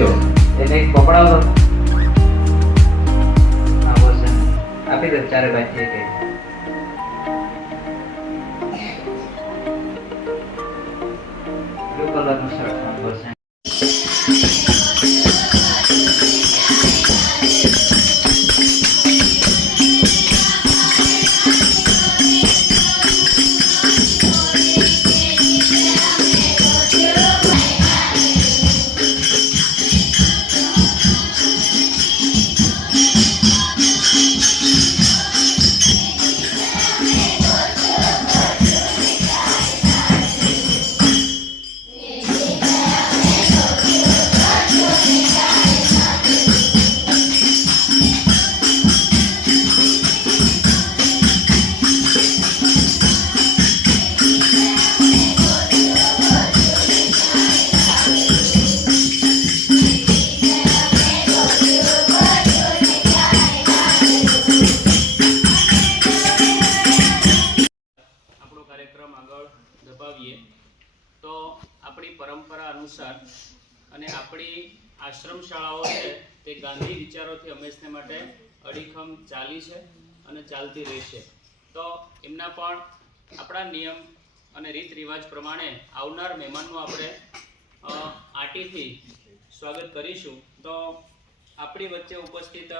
થયો એને એક પકડાવો તો આવો છે આપી દે ચારે બાકી એક બ્લુ કલરનું શર્ટ નંબર છે तो अपनी परंपरा अनुसार અને આપણી આશ્રમ શાળાઓ છે તે ગાંધી વિચારોથી હંમેશને માટે અડીખમ ચાલી છે અને ચાલતી રહેશે. તો એમના પણ આપણા નિયમ અને રીત રિવાજ પ્રમાણે આવનાર મહેમાનનું આપણે આટીથી સ્વાગત કરીશું. તો આપણી વચ્ચે ઉપસ્થિત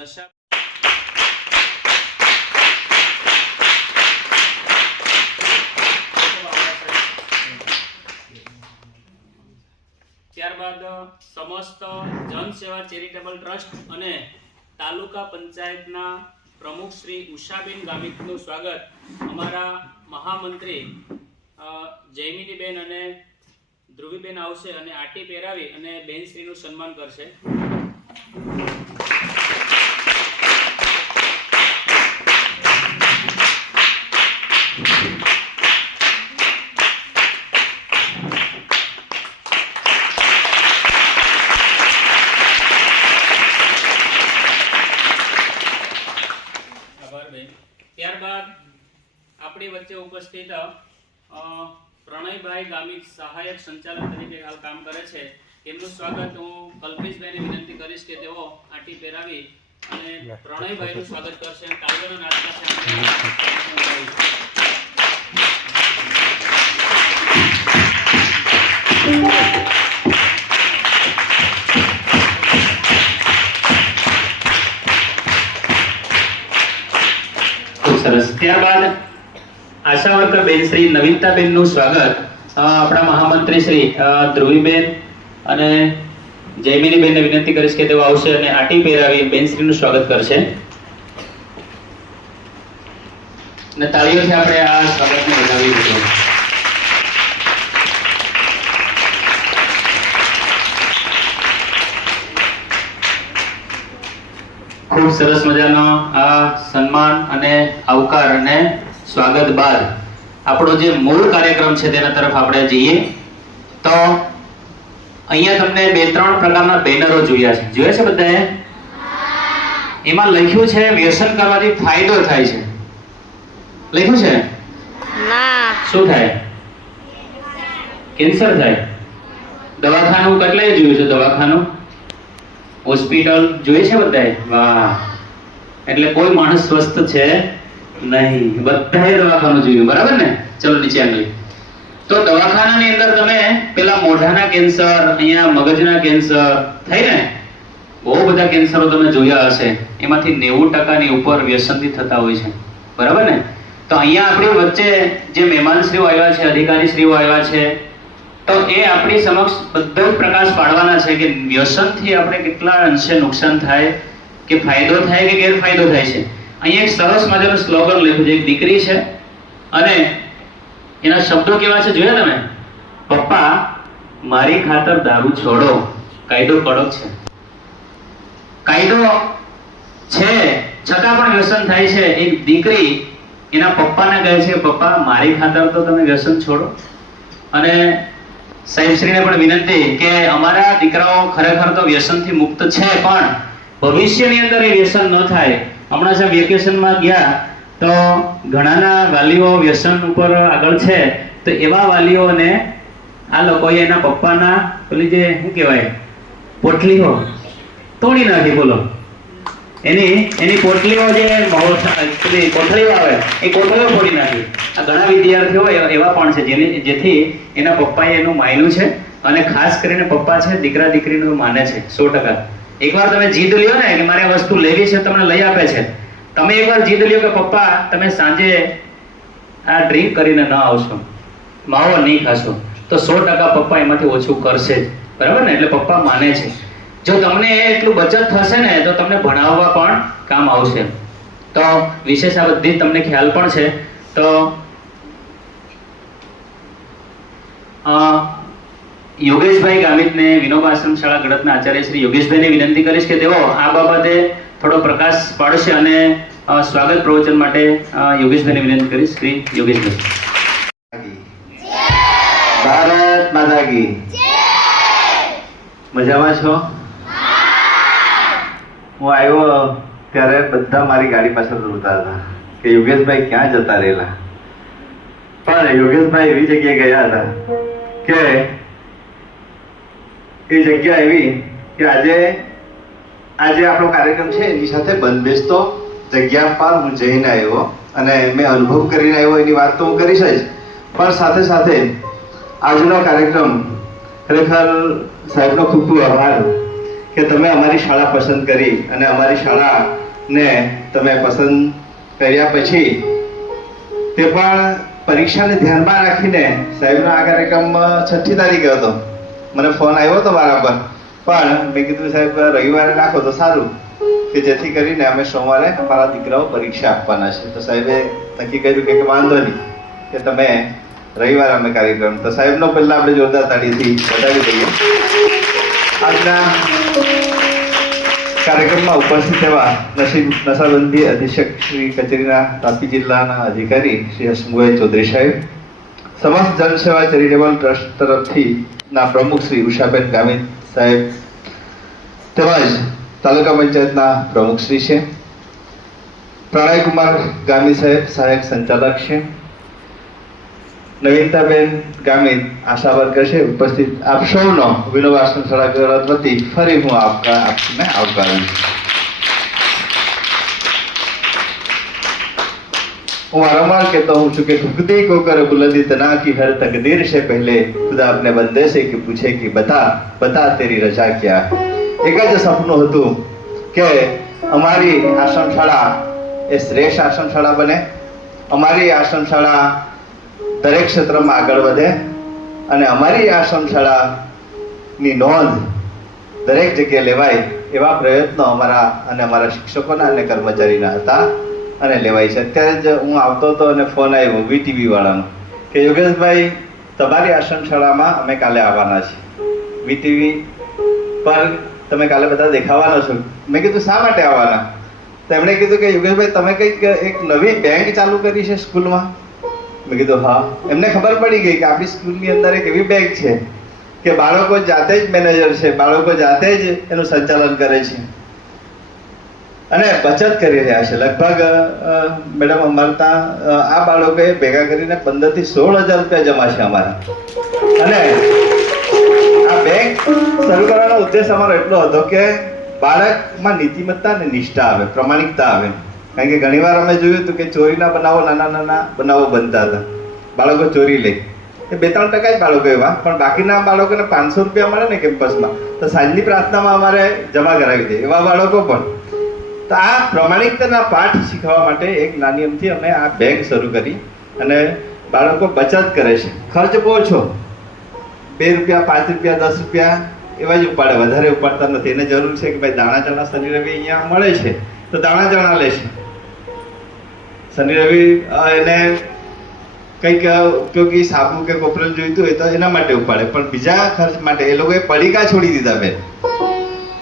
નશા ત્યારબાદ સમસ્ત જનસેવા ચેરિટેબલ ટ્રસ્ટ અને તાલુકા પંચાયતના પ્રમુખ શ્રી ઉષાબેન ગામિતનું સ્વાગત અમારા મહામંત્રી જયમિનીબેન અને ધ્રુવીબેન આવશે અને આટી પહેરાવી અને બેનશ્રીનું સન્માન કરશે. ત્યારબાદ આપણી વચ્ચે ઉપસ્થિત પ્રણયભાઈ ગામિત સહાયક સંચાલક તરીકે હાલ કામ કરે છે. તેમનું સ્વાગત હું કલ્પેશભાઈને વિનંતી કરીશ કે તેઓ આટી પહેરાવી અને પ્રણયભાઈનું સ્વાગત કરશે. તાળીઓના નાદ સાથે સરસ. ત્યારબાદ આશા વર્કર બેન શ્રી નવીનતાબેન નું સ્વાગત આપણા મહામંત્રી શ્રી ધ્રુવીબેન અને જયમિનીબેન ને વિનંતી કરીશ કે તેઓ આવશે અને આટી પહેરાવી બેનશ્રી નું સ્વાગત કરશે. અને તાળીઓથી આપણે આ સ્વાગતને વધાવી દીધું. ખૂબ સરસ મજાનો આ સન્માન અને આવકાર અને સ્વાગત બાદ આપણો જે મૂળ કાર્યક્રમ છે તેના તરફ આપણે જઈએ. તો અહીંયા તમને 2-3 પ્રકારના બેનરો જોયા છે બધાએ? એમાં લખ્યું છે વ્યસન કરવાથી ફાયદો થાય છે. લખ્યું છે ના? શું થાય? કેન્સર થાય. દવાખાનું કેટલાય જોયું છે? દવાખાનું હોસ્પિટલ જોઈએ છે બધાએ? વાહ, એટલે કોઈ માણસ સ્વસ્થ છે નહીં, બધાએ દવાખાનું જોયું, બરાબર ને? ચલો નીચે આંગળી. તો દવાખાનાની અંદર તમે પેલા મોઢાના કેન્સર, અહીંયા મગજના કેન્સર થાય ને, બહુ બધા કેન્સરો તમે જોયા હશે. એમાંથી 90% ની ઉપર વ્યસનથી થતા હોય છે, બરાબર ને? તો અહીંયા આપણી વચ્ચે જે મહેમાનશ્રીઓ આવ્યા છે, અધિકારીશ્રીઓ આવ્યા છે, તો એ આપણી સમક્ષ બધો જ પ્રકાશ પાડવાના છે કે વ્યસનથી આપણે કેટલા અંશે નુકસાન થાય, કે ફાયદો થાય કે ગેરફાયદો થાય છે. અહીંયા એક સરસ મજાનું સ્લોગન લખ્યું છે. એક દીકરી છે અને એના શબ્દો કેવા છે જોયા તમે? પપ્પા મારી ખાતર દારૂ છોડો. કાયદો કડક છે, કાયદો છે છતાં પણ વ્યસન થાય છે. એક દીકરી એના પપ્પાને કહે છે પપ્પા મારી ખાતર તો તમે વ્યસન છોડો. અને સાહેબશ્રીને પણ વિનંતી કે અમારા દીકરાઓ ખરેખર તો વ્યસનથી મુક્ત છે, પણ ભવિષ્યની અંદર એ વ્યસન ન થાય. હમણાં જે વેકેશનમાં ગયા તો ઘણાના વાલીઓ વ્યસન ઉપર આગળ છે, તો એવા વાલીઓને આ લોકોએ એના પપ્પાના પેલી જે શું કહેવાય પોટલીઓ તોડી નાખી. બોલો, એની પોટલીઓ જે પેલી કોથળીઓ આવે એ કોથળીઓ ફોડી નાખી. આ ઘણા વિદ્યાર્થીઓ એવા પણ છે જેથી એના પપ્પાએ એનું માન્યું છે, અને ખાસ કરીને પપ્પા છે દીકરા દીકરીનું માને છે 100%. એકવાર તમે જીદ લ્યો ને કે મારે આ વસ્તુ લેવી છે, તમને લઈ આપે છે. તમે એકવાર જીદ લ્યો કે પપ્પા તમે સાંજે આ ડ્રિંક કરીને ન આવશો, માવો નહીં ખાશો, તો 100% પપ્પા એમાંથી ઓછું કરશે જ. બરાબર ને? એટલે પપ્પા માને છે. જો તમને એટલું બચત થશે ને તો તમને ભણાવવા પણ કામ આવશે. તો વિશેષ આ બધી તમને ખ્યાલ પણ છે. તો યોગેશભાઈ ગામિતને વિનોબા આશ્રમ શાળા ગળતના આચાર્ય શ્રી યોગેશભાઈને વિનંતી કરીશ કે તેઓ આ બાબતે થોડો પ્રકાશ પાડશે, અને સ્વાગત પ્રવચન માટે યોગેશભાઈને વિનંતી કરીશ. શ્રી યોગેશભાઈ. ભારત માતા કી. મજામાં છો? હું આવ્યો ત્યારે બધા મારી ગાડી પાછળ રોતા હતા કે યોગેશભાઈ ક્યાં જતા રહેલા. પણ યોગેશભાઈ એવી જગ્યાએ ગયા હતા કે એ જગ્યા એવી કે આજે આપણો કાર્યક્રમ છે એની સાથે બંધબેસતો જગ્યા પર હું જઈને આવ્યો અને મેં અનુભવ કરીને આવ્યો. એની વાત તો હું કરીશ જ, પણ સાથે સાથે આજનો કાર્યક્રમ ખરેખર સાહેબનો ખૂબ ખૂબ આભાર કે તમે અમારી શાળા પસંદ કરી, અને અમારી શાળાને તમે પસંદ કર્યા પછી તે પણ પરીક્ષાને ધ્યાનમાં રાખીને સાહેબનો આ કાર્યક્રમ 6મી તારીખે હતો. મને ફોન આવ્યો હતો બરાબર, પણ મેં કીધું સાહેબ રવિવારે રાખો તો સારું, કે જેથી કરીને અમે સોમવારે અમારા દીકરાઓ પરીક્ષા આપવાના છે. તો સાહેબે નક્કી કર્યું કે વાંધો નહીં, કે તમે રવિવારે અમે કાર્યક્રમ. તો સાહેબનો પહેલા આપણે જોરદાર તાળીથી વધાવી દઈએ. આજના કાર્યક્રમમાં ઉપસ્થિત એવા નશાબંધી અધિક્ષક શ્રી કચેરીના તાપી જિલ્લાના અધિકારી શ્રી હસમુભાઈ ચૌધરી સાહેબ, સમસ્ત જનસેવા ચેરિટેબલ ટ્રસ્ટ તરફથી ના પ્રમુખ શ્રી ઉષાબેન ગામિત સાહેબ, તેમજ તાલુકા પંચાયતના પ્રમુખ શ્રી છે, પ્રણયકુમાર ગામી સાહેબ સહાયક સંચાલક છે, નવીનતાબેન ગામિત આશા વર્કર છે. ઉપસ્થિત આપ સૌનો વિનોબા આશ્રમ શાળા વતી ફરી હું આપને આવકારું છું. હું વારંવાર કહેતો હું છું કે ઠુકદી को कर बुलंदी तना की हर तकदीर से पहले खुदा अपने बंदे से कि पूछे कि बता तेरी रजा क्या है. એક જ સપનું હતું કે અમારી આશ્રમ શાળા એ શ્રેષ્ઠ આશ્રમ શાળા બને, અમારી આશ્રમ શાળા દરેક ક્ષેત્રમાં આગળ વધે, અને અમારી આશ્રમ શાળાની નોંધ દરેક જગ્યાએ લેવાય એવા પ્રયત્નો અમારા અને અમારા શિક્ષકોના અને કર્મચારીના હતા અને લેવાય છે. અત્યારે જ હું આવતો હતો અને ફોન આવ્યો વીટીવી વાળાનો કે યોગેશભાઈ તમારી આશ્રમ શાળામાં અમે કાલે આવવાના છીએ, વીટીવી પર તમે કાલે બધા દેખાવાના છો. મેં કીધું શા માટે આવવાના? તો એમણે કીધું કે યોગેશભાઈ તમે કંઈક એક નવી બેંક ચાલુ કરી છે સ્કૂલમાં. મેં કીધું હા. એમને ખબર પડી ગઈ કે આપણી સ્કૂલની અંદર એક એવી બેંક છે કે બાળકો જાતે જ મેનેજર છે, બાળકો જાતે જ એનું સંચાલન કરે છે અને બચત કરી રહ્યા છે. લગભગ મેડમ અમારે ત્યાં આ બાળકોએ ભેગા કરીને 15,000 થી 16,000 રૂપિયા જમા છે અમારા. અને આ બેંક શરૂ કરવાનો ઉદ્દેશ અમારો એટલો હતો કે બાળકમાં નીતિમત્તા અને નિષ્ઠા આવે, પ્રમાણિકતા આવે. કારણ કે ઘણીવાર અમે જોયું હતું કે ચોરીના બનાવો, નાના બનાવો બનતા હતા. બાળકો ચોરી લે, એ 2-3% જ બાળકો એવા, પણ બાકીના બાળકોને 500 રૂપિયા મળે ને કેમ્પસમાં, તો સાંજની પ્રાર્થનામાં અમારે જમા કરાવી દે એવા બાળકો પણ. તો આ પ્રમાણિકતાના પાઠ શીખવા માટે એક નાની અમથી અમે આ બેંક શરૂ કરી, અને બાળકો બચત કરે છે. ખર્ચ બહુ ઓછો, 2 રૂપિયા, 5 રૂપિયા, 10 રૂપિયા એવા જ ઉપાડે, વધારે ઉપાડતા નથી. એને જરૂર છે કે ભાઈ દાણા ચણા શનિ રવિ અહીંયા મળે છે તો દાણા ચણા લે છે. શનિ રવિ એને કંઈક ઉપયોગી સાબુ કે કોપરેલ જોઈતું હોય તો એના માટે ઉપાડે, પણ બીજા ખર્ચ માટે એ લોકોએ પડીકા છોડી દીધા. બેન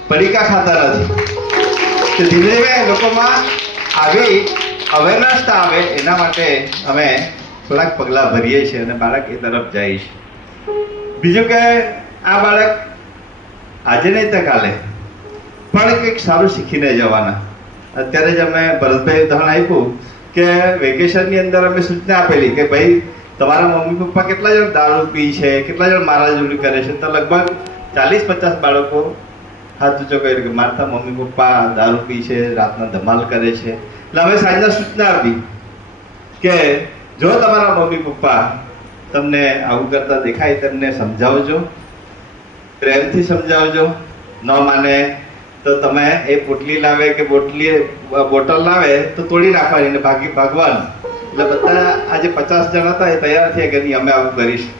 પડીકા ખાતા નથી. તો ધીમે ધીમે લોકોમાં આવી અવેરનેસ આવે એના માટે અમે થોડાક પગલાં ભરીએ છીએ અને બાળક એ તરફ જાય છે. બીજું કે આ બાળક આજે નહીં તો કાલે પણ કંઈક સારું શીખીને જવાના. અત્યારે જ અમે ભરતભાઈ ઉદાહરણ આપ્યું કે વેકેશનની અંદર અમે સૂચના આપેલી કે ભાઈ તમારા મમ્મી પપ્પા કેટલા જણ દારૂ પી છે, કેટલા જણ મારાજૂરી કરે છે. તો લગભગ 40-50 બાળકો હાથ ઊંચો કર્યો કે મારતા મમ્મી પપ્પા દારૂ પી છે, રાતના ધમાલ કરે છે. એટલે અમે સાંજના સૂચના આપી કે જો તમારા મમ્મી પપ્પા તમને આવું કરતા દેખાય તેમને સમજાવજો, પ્રેમથી સમજાવજો. ન માને તો તમે એ પોટલી લાવે કે બોટલ લાવે તો તોડી નાખવાની ને ભાગવાનું. એટલે બધા આજે 50 જણા હતા એ તૈયાર થયા કે નહીં અમે આવું કરીશું.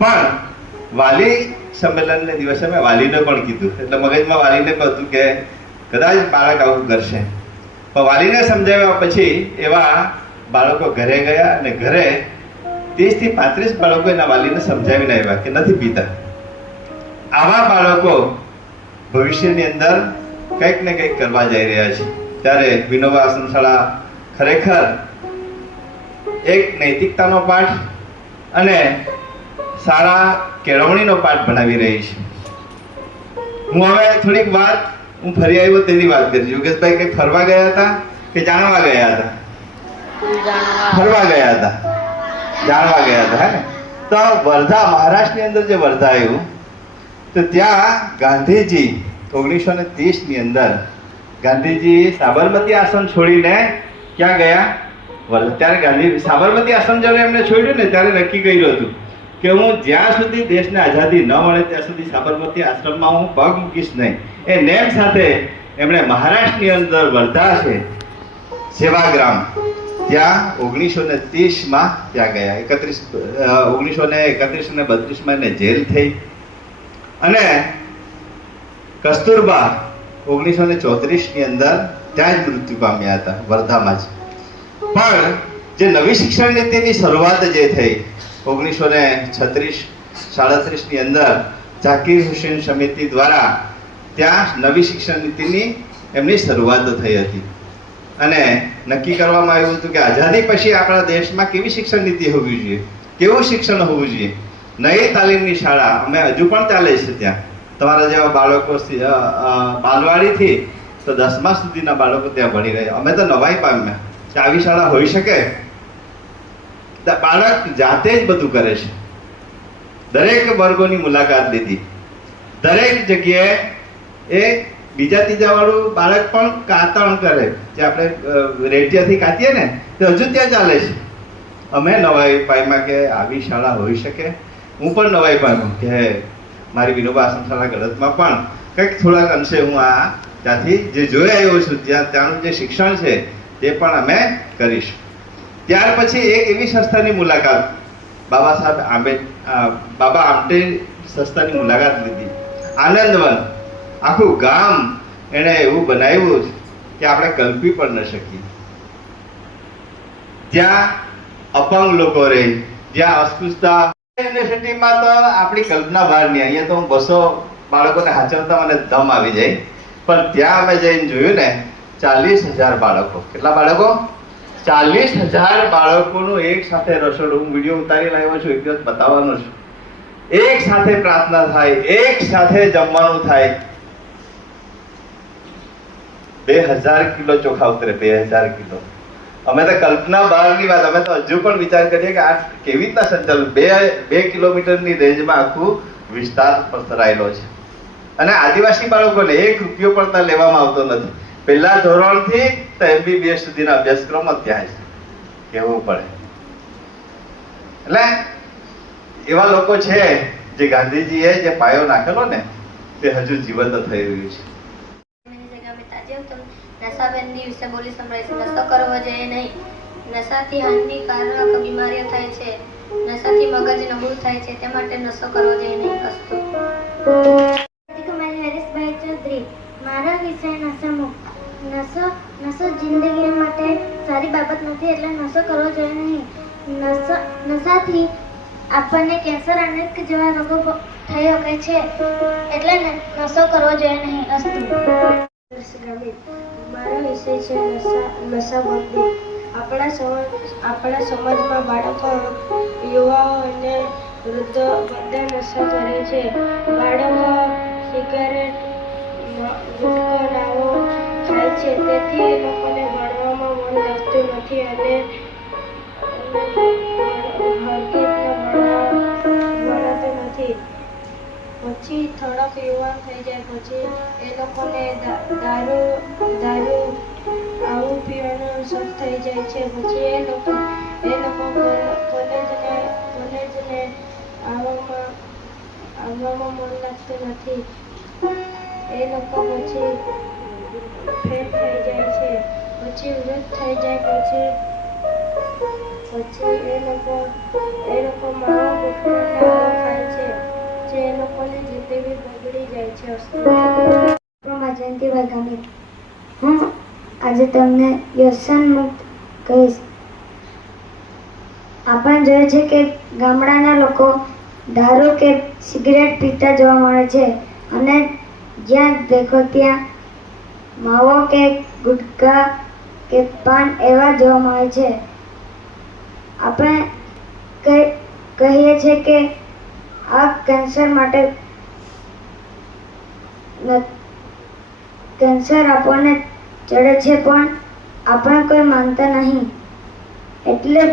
પણ વાલી સંમેલનને દિવસે મેં વાલીને પણ કીધું, એટલે મગજમાં વાલીને પણ હતું કે કદાચ બાળક આવું કરશે. પણ વાલીને સમજાવ્યા પછી એવા બાળકો ઘરે ગયા અને ઘરે 30 થી 35 બાળકો એના વાલીને સમજાવીને આવ્યા કે નથી પીતા. આવા બાળકો ભવિષ્યની અંદર કંઈક ને કંઈક કરવા જઈ રહ્યા છે. ત્યારે વિનોબા આશ્રમ શાળા ખરેખર એક નૈતિકતાનો પાઠ અને સારા કેળવણીનો પાઠ ભણાવી રહી છે. હું હવે થોડીક વાત હું ફરી આવ્યો તેની વાત કરીશ. યોગેશભાઈ કંઈક ફરવા ગયા હતા કે જાણવા ગયા હતા? ફરવા ગયા હતા, જાણવા ગયા હતા. હે ને? તો વર્ધા, મહારાષ્ટ્રની અંદર જે વર્ધા આવ્યું તો ત્યાં ગાંધીજી 1930 ની અંદર ગાંધીજી સાબરમતી આશ્રમ છોડીને ક્યાં ગયા? વર્ધા. ત્યારે ગાંધી સાબરમતી આશ્રમ જ્યારે એમને છોડ્યું ને ત્યારે નક્કી કર્યું હતું કે હું જ્યાં સુધી દેશને આઝાદી ન મળે ત્યાં સુધી સાબરમતી આશ્રમમાં હું પગ મૂકીશ નહીં. એ નેમ સાથે એમણે મહારાષ્ટ્રની અંદર વર્ધા છે સેવાગ્રામ, ત્યાં 1930માં ત્યાં ગયા. 1931-32માં એને જેલ થઈ અને કસ્તુરબા 1934 ની અંદર ત્યાં જ મૃત્યુ પામ્યા હતા, વર્ધામાં જ. પણ જે નવી શિક્ષણ નીતિની શરૂઆત જે થઈ 1936-37 ની અંદર ઝાકીર હુસેન સમિતિ દ્વારા ત્યાં નવી શિક્ષણ નીતિની એમની શરૂઆત થઈ હતી અને નક્કી કરવામાં આવ્યું હતું કે આઝાદી પછી આપણા દેશમાં કેવી શિક્ષણ નીતિ હોવી જોઈએ, કેવું શિક્ષણ હોવું જોઈએ. નવી તાલીમની શાળા અમે હજુ પણ ચાલે છે ત્યાં. તમારા જેવા બાળકો બાલવાડીથી તો 10મા સુધીના બાળકો ત્યાં ભણી રહ્યા. અમે તો નવાઈ પામ્યા કે આવી શાળા હોઈ શકે. બાળક જાતે જ બધું કરે છે. દરેક વર્ગોની મુલાકાત લીધી, દરેક જગ્યાએ એ બીજા ત્રીજા વાળું બાળક પણ કાતણ કરે, જે આપણે રેડિયાથી કાતીએ ને તે હજુ ત્યાં ચાલે છે. અમે નવાઈ પામ્યા કે આવી શાળા હોઈ શકે. હું પણ નવાઈ પામ્યો કે મારી વિનોબા આશ્રમ શાળા ગળતમાં પણ કંઈક થોડાક અંશે હું આ ત્યાંથી જે જોઈ આવ્યો છું, ત્યાંનું જે શિક્ષણ છે તે પણ અમે કરીશું. ત્યાર પછી એક એવી સંસ્થાની મુલાકાત બાબા આમટે સંસ્થાની મુલાકાત લીધી. આનંદવન, આખું ગામ એણે એવું બનાવ્યું કે આપણે કલ્પી પણ ન શકીએ. ત્યાં અપંગ લોકો રહે, જ્યાં અસ્પૃશ્યતા. યુનિવર્સિટીમાં તો આપણી કલ્પના બહારની. અહીંયા તો હું 200 બાળકોને હાચવતા મને દમ આવી જાય. પણ ત્યાં અમે જઈને જોયું ને 40,000 બાળકો. કેટલા બાળકો? 40,000 બાળકોનું એક સાથે રસોડું. હું વિડીયો ઉતારી લાવ્યો છું, એક દિવસ બતાવવાનો છું. એક સાથે પ્રાર્થના થાય, એક સાથે જમવાનું થાય. 2000 કિલો ચોખા ઉતરે, 2000 કિલો. અમે તો કલ્પના બહારની વાત. અમે તો હજુ પણ વિચાર કરીએ કે આ કેવી રીતના સંચાલન. 2 કિલોમીટરની રેન્જમાં આખું વિસ્તાર પસરાયેલો છે. અને આદિવાસી બાળકોને 1 રૂપિયો પણ ત્યાં લેવામાં આવતો નથી. પહેલા ધોરણથી તો MBBS સુધીના અભ્યાસક્રમ જ ત્યાં છે, કહેવું પડે. એટલે એવા લોકો છે જે ગાંધીજીએ જે પાયો નાખેલો ને તે હજુ જીવંત થઈ રહ્યું છે. નશાબંધી વિશે બોલી સંભળાય છે. નશો કરવો જોઈએ નહીં. નશાથી હાનિકારક બીમારીઓ થાય છે. નશાથી મગજ નબળું થાય છે. તે માટે નશો કરવો જોઈએ નહીં. અસ્તુ. કુમારી હરીશભાઈ ચૌધરી. મારો વિષય નશામુક્ત. નશો જિંદગી માટે સારી બાબત નથી, એટલે નશો કરવો જોઈએ નહીં. નશાથી આપણને કેન્સર અને જેવા રોગો થઈ શકે છે, એટલે નશો કરવો જોઈએ નહીં. અસ્તુ. મારો વિષય છે નશાબંધી. આપણા સમાજમાં બાળકો, યુવાઓ અને વૃદ્ધો બધા નશા કરે છે. બાળકો સિગારેટ, ગુટખો, નાવો ખાય છે. તેથી એ લોકોને ભણવામાં મન લાગતું નથી અને હરકત ભણાતું નથી. પછી થોડાક યુવાન થઈ જાય પછી એ લોકોને દારૂ આવું પીવાનો શોખ થઈ જાય છે. પછી એ લોકો કોલેજને આવવામાં મન લાગતું નથી. એ લોકો પછી ફેલ થઈ જાય છે. પછી વૃદ્ધ થઈ જાય પછી એ લોકો માવા બપોરને આવા ખાય છે જે એ લોકોની જિંદગી બગડી જાય છે. જયંતિભાઈ ગામિત. હું આજે તમને વ્યસન મુક્ત કહીશ. આપણે જોઈએ છે કે ગામડાના લોકો દારૂ કે સિગરેટ પીતા જોવા મળે છે અને જ્યાં દેખો ત્યાં માવો કે ગુટકા કે પાન એવા જોવા મળે છે. આપણે કહીએ છીએ કે આ કેન્સર માટે કેન્સર આપણને ચડે છે પણ આપણે કોઈ માનતા નહીં. એટલે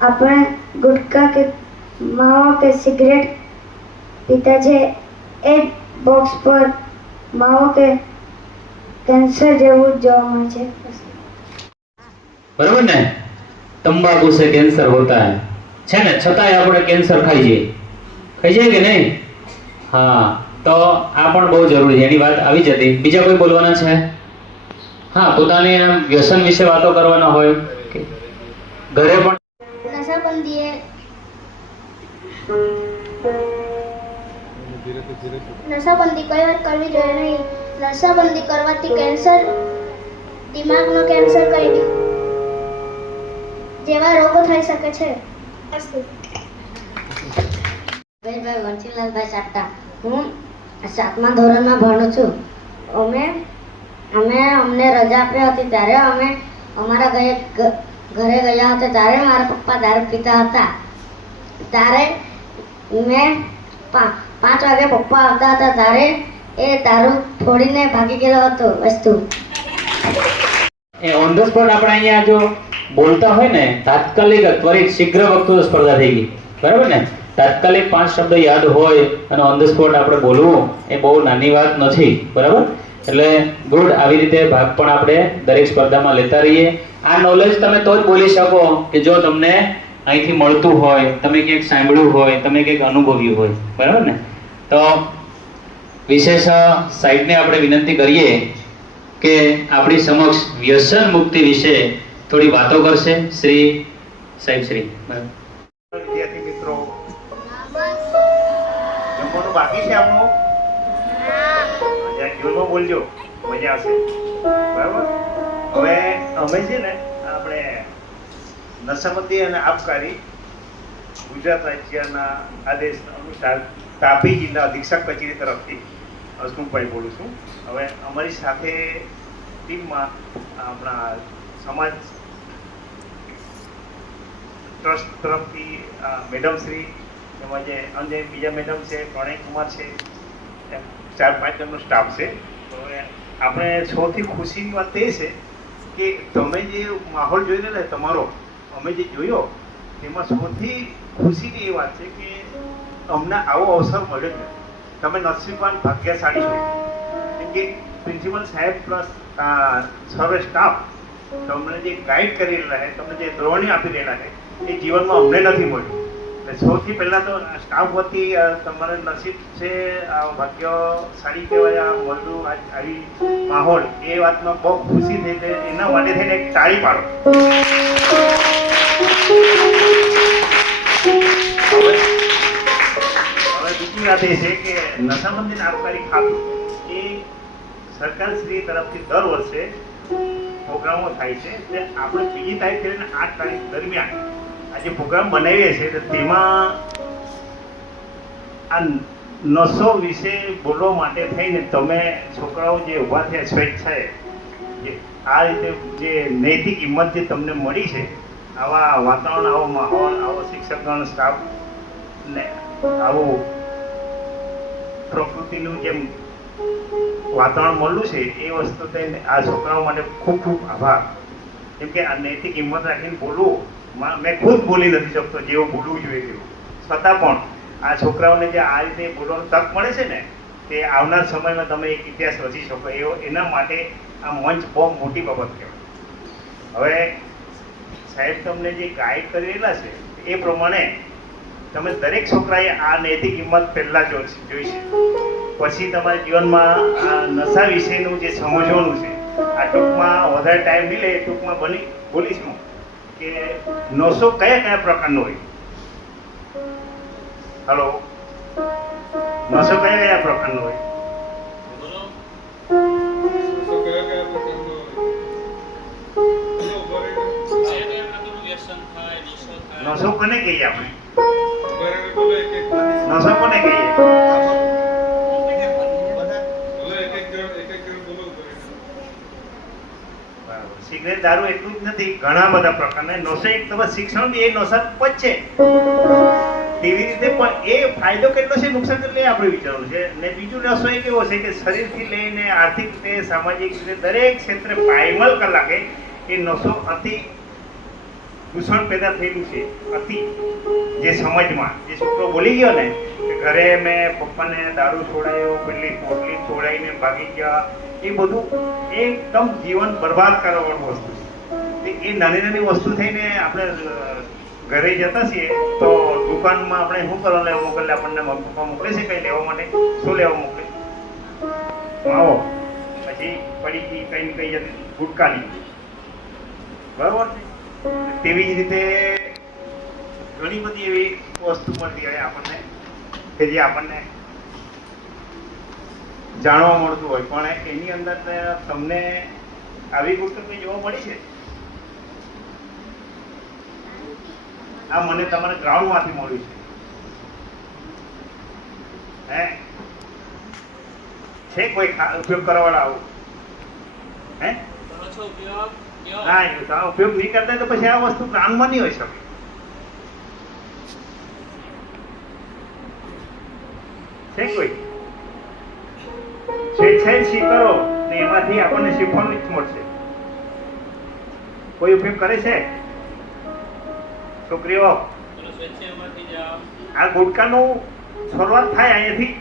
આપણે ગુટકા કે માવો કે સિગરેટ પીતા છે એ બોક્સ પર માવો કે કેન્સર જેવું જ જોવા મળે છે. बराबर ने तंबाकू से कैंसर होता है ने छतांय આપણે કેન્સર ખાઈ જાય કે નહીં? હા, તો આ પણ બહુ જરૂરી છે. એની વાત આવી જતી. બીજા કોઈ બોલવાના છે? હા, પોતાની વ્યસન વિશે વાતો કરવાના હોય કે ઘરે પણ નશાબંધી કોઈ વાર કરવી જોઈએ નહીં. નશાબંધી કરવાથી કેન્સર, દિમાગનો કેન્સર કરી જેવા રોગો થઈ શકે છે. વંશીલાલભાઈ સાપટા. હું 7મા ધોરણમાં ભણું છું. અમને રજા આપી હતી ત્યારે અમે અમારા ઘરે ગયા હતા. ત્યારે મારા પપ્પા દારૂ પીતા હતા. ત્યારે મેં 5 વાગે પપ્પા આવતા હતા ત્યારે એ દારૂ છોડીને ભાગી ગયેલો હતો વસ્તુ. એ ઓન ધ સ્પોટ આપણે અહીંયા જો બોલતા હોય ને તાત્કાલિક ત્વરિત શીઘ્ર વક્તૃત્વ સ્પર્ધા થઈ ગઈ. બરાબર ને? તાત્કાલિક 5 શબ્દ યાદ હોય અને ઓન ધ સ્પોટ આપણે બોલવું એ બહુ નાની વાત નથી. બરાબર? એટલે ગુડ. આવી રીતે ભાગ પણ આપણે દરેક સ્પર્ધામાં લેતા રહીએ. આ નોલેજ તમે તો જ બોલી શકો કે જો તમને અહીંથી મળતું હોય, તમે ક્યાંક સાંભળ્યું હોય, તમે ક્યાંક અનુભવ્યું હોય. બરાબર ને? તો વિશેષ સાહેબને આપણે વિનંતી કરીએ કે આપણી સમક્ષ વ્યસન મુક્તિ વિશે થોડી વાતો કરશે શ્રી સાહેબ શ્રી. વિદ્યાર્થી મિત્રો, જમવાનું બાકી છે આપનું? જીવનમાં બોલજો, મજા આવશે. બરાબર? હવે અમે છે ને આપણે નશાબંધી અને આબકારી ગુજરાત રાજ્યના આદેશ અનુસાર તાપી જિલ્લા અધિક્ષક કચેરી તરફથી હસમુખભાઈ બોલું છું. હવે અમારી સાથે ટીમમાં આપણા સમાજ ટ્રસ્ટ તરફથી મેડમ શ્રી તેમજ અન્ય બીજા મેડમ છે, પ્રણય કુમાર છે, 4-5 જણનો સ્ટાફ છે. તો આપણે સૌથી ખુશીની વાત એ છે કે તમે જે માહોલ જોઈ રહ્યા તમારો, અમે જે જોયો તેમાં સૌથી ખુશીની એ વાત છે કે અમને આવો અવસર મળ્યો છે. તમે નસીબવાન ભાગ્યશાળી છો. કેમ કે પ્રિન્સિપલ સાહેબ પ્લસ સર્વે સ્ટાફ તમને જે ગાઈડ કરી રહેલા છે, તમને જે દ્રોણી આપી રહેલા છે એ જીવનમાં અમને નથી મળ્યું. એટલે સૌથી પહેલાં તો સ્ટાફ વતી તમારે નસીબ છે, આ ભાગ્યશાળી કહેવાય આ મળ્યું આવી માહોલ. એ વાતમાં બહુ ખુશી થઈ છે. એના માટે થઈને એક તાળી પાડો. હવે બીજી વાત એ છે કે નશાબંધી આબકારી ખાતું એ સરકારશ્રી તરફથી દર વર્ષે પ્રોગ્રામો થાય છે. એટલે આપણે 2જી તારીખ અને 8 તારીખ દરમિયાન આ જે પ્રોગ્રામ બનાવીએ છીએ તો તેમાં આ નશો વિશે બોલવા માટે થઈને તમે છોકરાઓ જે ઊભા થયા સ્વેચ્છાએ જે આ રીતે જે નૈતિક હિંમત જે તમને મળી છે, આવા વાતાવરણ, આવો માહોલ, આવો શિક્ષકગણ સ્ટાફ ને આવું પ્રકૃતિનું જેમ વાતાવરણ મળ્યું છે એ વસ્તુ થઈને આ છોકરાઓ માટે ખૂબ ખૂબ આભાર. કેમ કે આ નૈતિક હિંમત રાખીને બોલવું મેં ખુદ બોલી નથી શકતો જેવું બોલવું જોઈએ તેવું. છતાં પણ આ છોકરાઓને જે આ રીતે બોલવાની તક મળે છે ને, તે આવનાર સમયમાં તમે એક ઇતિહાસ રચી શકો એના માટે આ મંચ બહુ મોટી બાબત કહેવાય. હવે સાહેબ તમને જે ગાઈડ કરી રહેલા છે એ પ્રમાણે તમે દરેક છોકરાએ આ નૈતિક કિંમત પહેલાં જોઈ છે. પછી તમારા જીવનમાં આ નશા વિશેનું જે સમજવાનું છે, આ ટૂંકમાં વધારે ટાઈમ નહીં લે, ટૂંકમાં બોલીશું કે નશો કયા કયા પ્રકારનો હોય. હલો, નશો કયા કયા પ્રકારનો હોય? નશો કોને કહીએ આપણે? નશો કોને કહીએ? સિગરેટ, દારૂ એટલું જ નથી, ઘણા બધા પ્રકારના નશો. એક તમે શિક્ષણ બી એ નશારૂપ જ છે. તેવી રીતે પણ એ ફાયદો કેટલો છે, નુકસાન કેટલું એ આપણે વિચારવું છે. ને બીજું નશો એ કેવો છે કે શરીરથી લઈને આર્થિક રીતે, સામાજિક રીતે દરેક ક્ષેત્રે પાયમલ કલાકે એ નશો અતિ દૂષણ પેદા થયેલું છે. અતિ જે સમાજમાં જે છોકરો બોલી ગયો ને કે ઘરે મેં પપ્પાને દારૂ છોડાયો, પેલી પોટલી છોડાઈને ભાગી ગયા, એ બધું એકદમ જીવન બરબાદ કરવાવાળું વસ્તુ છે. એ નાની નાની વસ્તુ થઈને આપણે ઘરે જતા છીએ તો દુકાનમાં આપણે શું કરવા લેવા મોકલે? આપણને પપ્પા મોકલે છે કંઈ લેવા માટે? શું લેવા મોકલે? માવો, પછી પડી કઈ કઈ જતી ગુટકાની, બરોબર છે. તેવી જ રીતે ઘણી બધી એવી વસ્તુ મળતી હોય આપણને કે જે આપણને જાણવા મળતું હોય, પણ એની અંદર તમને આવી ગુટકી જોવા મળી છે? આ મને તમારા ગ્રાઉન્ડમાંથી મળ્યું છે. છે કોઈ ઉપયોગ કરવાવાળા આવું? હે, ના, ઉપયોગ નહીં કરતા તો પછી આ વસ્તુ ગ્રાઉન્ડમાં નહીં હોઈ શકે. છે કોઈ? છેડછાડ શીખરો ને એમાંથી આપણને શીખવાનું જ મળશે. કોઈ ઉપયોગ કરે છે? છોકરીઓ, આ ગુટકાનું શરૂઆત થાય અહીંયાથી.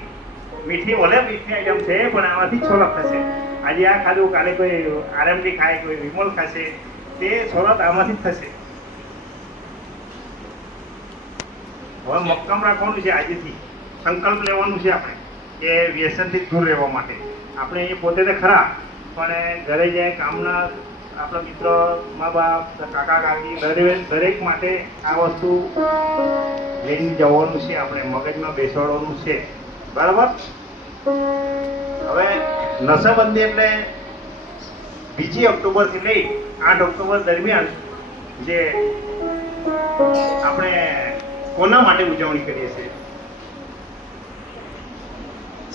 મીઠી ભલે મીઠી આઈટમ છે પણ આમાંથી જ શરૂઆત થશે. આજે આ ખાધું, કાલે કોઈ આરએમડી ખાય, કોઈ વિમલ ખાશે, તે શરૂઆત આમાંથી જ થશે. હવે મક્કમ રાખવાનું છે, આજેથી સંકલ્પ લેવાનું છે આપણે કે વ્યસનથી દૂર રહેવા માટે. આપણે એ પોતે તો ખરા, પણ ઘરે જાય કામના આપણા મિત્ર, મા બાપ, કાકા કાકી દરેક માટે આ વસ્તુ લઈને જવાનું છે, આપણે મગજમાં બેસાડવાનું છે. બરાબર? હવે નશાબંધી એટલે 2 ઓક્ટોબરથી લઈ 8 ઓક્ટોબર દરમિયાન જે આપણે કોના માટે ઉજવણી કરીએ છીએ?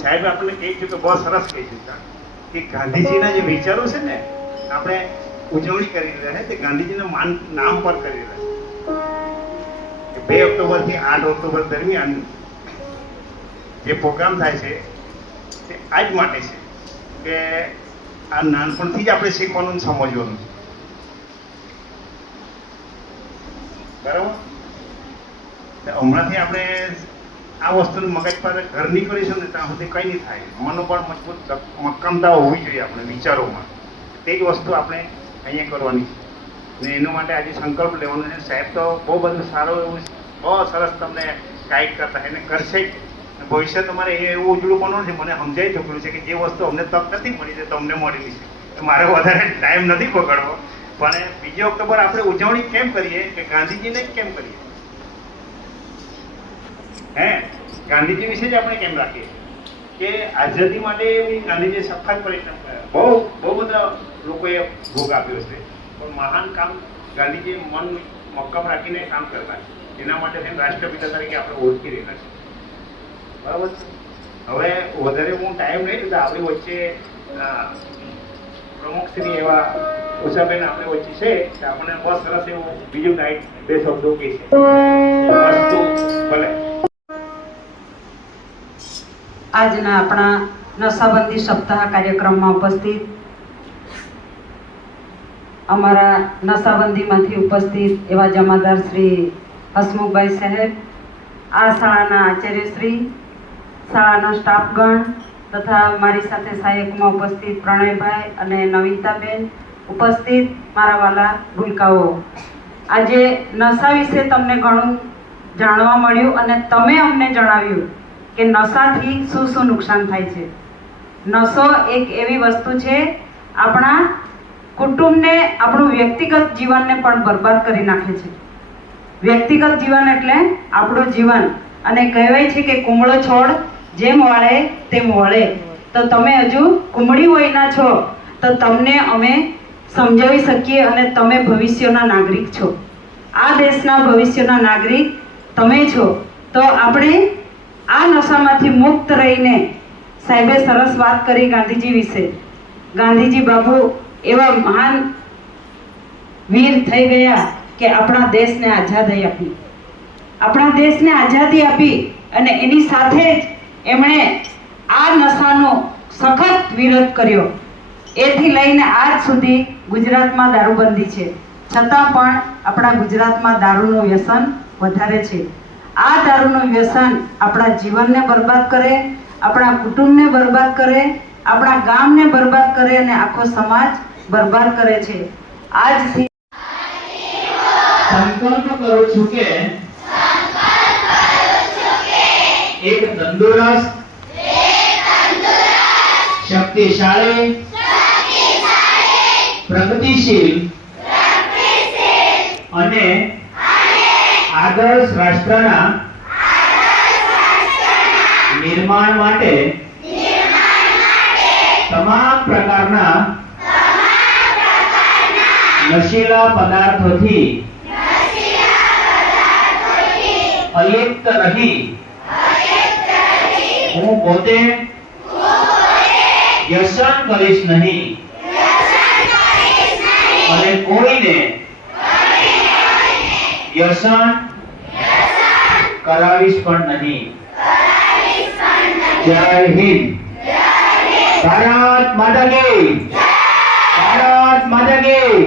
સાહેબ આપણને કહી છે કે બહુ સરસ કહી છે કે ગાંધીજીના જે વિચારો છે ને આપણે ઉજવણી કરી રહ્યા છે, તે ગાંધીજીના નામ પર કરી રહ્યા છે. 2 ઓક્ટોબરથી 8 ઓક્ટોબર દરમિયાન જે પ્રોગ્રામ થાય છે તે આ જ માટે છે કે આ નાનપણથી જ આપણે શીખવાનું, સમજવાનું છે. બરાબર? હમણાંથી આપણે આ વસ્તુનું મગજ પર ઘર નહીં કરીશું ને ત્યાં સુધી કંઈ નહીં થાય. મનોબળ મજબૂત, મક્કમતા હોવી જોઈએ આપણે વિચારોમાં. તે જ વસ્તુ આપણે અહીંયા કરવાની છે ને એના માટે આજે સંકલ્પ લેવાનો છે. સાહેબ તો બહુ બધું સારું એવું બહુ સરસ તમને ગાઈડ કરતા એને કરશે જ. ભવિષ્ય તમારે એવું ઉજળું પણ છે. મને સમજાઈ ચૂક્યું છે કે જે વસ્તુ અમને તક નથી મળી તે તમને મળેલી છે. મારે વધારે ટાઈમ નથી પકડવો, પણ 2 ઓક્ટોબર આપણે ઉજવણી કેમ કરીએ કે ગાંધીજીને જ કેમ કરીએ? ગાંધીજી વિશે જ આપણે કેમ રાખીએ કે આઝાદી માટે ગાંધીજીએ સખત પરિશ્રમ કર્યા. બહુ બધા લોકોએ ભોગ આપ્યો છે, પણ મહાન કામ ગાંધીજીએ મન મક્કમ રાખીને કામ કરતા. એના માટે રાષ્ટ્રપિતા તરીકે આપણે ઓળખી રહેલા છે. બરાબર? હવે વધારે હું ટાઈમ નહીં લેતા. આપણી વચ્ચે પ્રમુખશ્રી એવા ઉષાબેન આપણી વચ્ચે છે કે આપણને બહુ સરસ એવું બીજું ગાઈડ 2 શબ્દો કહે છે. વસ્તુ ભલે આજના આપણા નશાબંધી સપ્તાહ કાર્યક્રમમાં ઉપસ્થિત અમારા નશાબંધીમાંથી ઉપસ્થિત એવા જમાદાર શ્રી હસમુખભાઈ સાહેબ, આ શાળાના આચાર્યશ્રી, શાળાનો સ્ટાફગણ તથા મારી સાથે સહાયકમાં ઉપસ્થિત પ્રણયભાઈ અને નવીનતાબેન, ઉપસ્થિત મારા વાલા ભૂલકાઓ, આજે નશા વિશે તમને ઘણું જાણવા મળ્યું અને તમે અમને જણાવ્યું કે નશાથી શું શું નુકસાન થાય છે. નશો એક એવી વસ્તુ છે આપણા કુટુંબને, આપણું વ્યક્તિગત જીવનને પણ બરબાદ કરી નાખે છે. વ્યક્તિગત જીવન એટલે આપણું જીવન. અને કહેવાય છે કે કુમળો છોડ જેમ વાળે તેમ વળે. તો તમે હજુ કુમળી વયના છો તો તમને અમે સમજાવી શકીએ અને તમે ભવિષ્યના નાગરિક છો. આ દેશના ભવિષ્યના નાગરિક તમે છો. તો આપણે આ નશામાંથી મુક્ત રહીને, સાહેબે સરસ વાત કરી ગાંધીજી વિશે. ગાંધીજી બાપુ એવા મહાન વીર થઈ ગયા કે આપણા દેશને આઝાદી આપી. આપણા દેશને આઝાદી આપી અને એની સાથે જ એમણે આ નશાનો સખત વિરોધ કર્યો. એથી લઈને આજ સુધી ગુજરાતમાં દારૂબંધી છે, છતાં પણ આપણા ગુજરાતમાં દારૂનું વ્યસન વધારે છે. આ દારૂનું વ્યસન આપણા જીવનને બરબાદ કરે, આપણા કુટુંબને બરબાદ કરે, આપણા ગામને બરબાદ કરે અને આખો સમાજ બરબાદ કરે છે. આજથી સંકલ્પ કરું છું કે એક તંદુરસ્ત, શક્તિશાળી, પ્રગતિશીલ અને આદર્શ રાષ્ટ્રના નિર્માણ માટે તમામ પ્રકારના નશીલા પદાર્થોથી અલિપ્ત રહી હું પોતે વ્યસન કરીશ નહીં અને કોઈને વ્યસન કરાવીશ પણ નહીં. જય હિન્દ. ભારત માતા કી, ભારત માતા કી,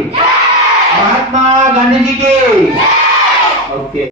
મહાત્મા ગાંધીજી કી. ઓકે.